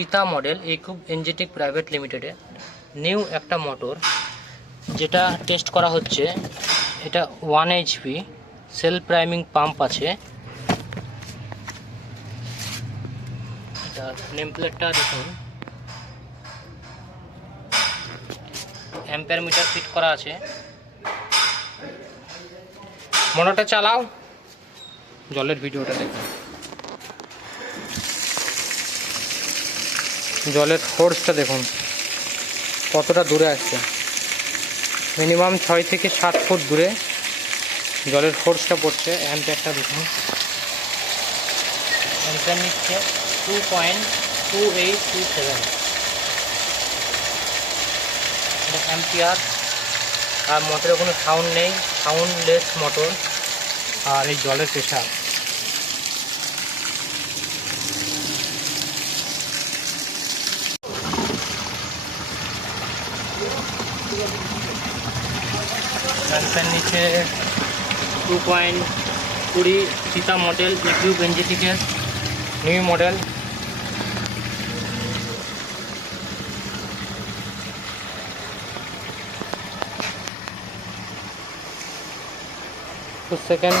চিতা model ইকুব এনজেটিক private লিমিটেডে new একটা মোটর যেটা টেস্ট করা হচ্ছে। এটা 1 HP সেলফ প্রাইমিং পাম্প আছে। এটা নেম প্লেটটা দেখুন, অ্যাম্পিয়ার মিটার ফিট করা আছে। মোটরটা চালাও, জলের ভিডিওটা দেখুন। জলের ফোর্সটা দেখুন কতটা দূরে আসছে, মিনিমাম 6 থেকে 7 ফুট দূরে জলের ফোর্সটা পড়ছে। অ্যাম্পিয়ারটা দেখুন, অ্যাম্পিয়ার নিচ্ছে 2.2827 অ্যাম্পিয়ার। আর মোটরে কোনো সাউন্ড নেই, সাউন্ডলেস মোটর। আর এই জলের প্রেশার অ্যাম্পিয়ার নিচে 2.20 চিতা মডেল ইকুব এনজেটিকের নিউ মডেল। সেকেন্ড